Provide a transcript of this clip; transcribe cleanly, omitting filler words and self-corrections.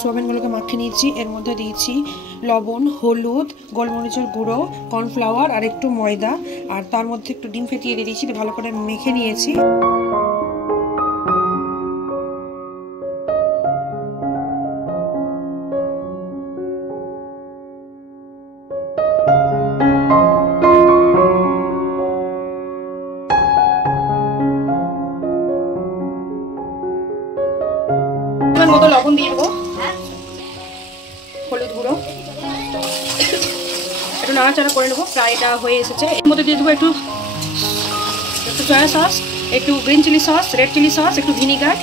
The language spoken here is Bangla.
সোয়াবিনগুলোকে মাখিয়ে নিয়েছি। এর মধ্যে দিয়েছি লবণ, হলুদ, গোলমরিচের গুঁড়ো, কর্নফ্লাওয়ার আর একটু ময়দা, আর তার মধ্যে একটু ডিম ফেটিয়ে দিয়ে দিয়েছি। ভালো করে মেখে নিয়েছি। মতো লবণ দিয়ে দেবো, হলুদ গুঁড়ো, একটু নাড়াচাড়া করে নেবো। প্রায় এটা হয়ে এসেছে। এর মধ্যে দিয়ে দেবো একটু সয়া সস, একটু green chilli sauce, red chilli sauce, একটু ভিনিগার।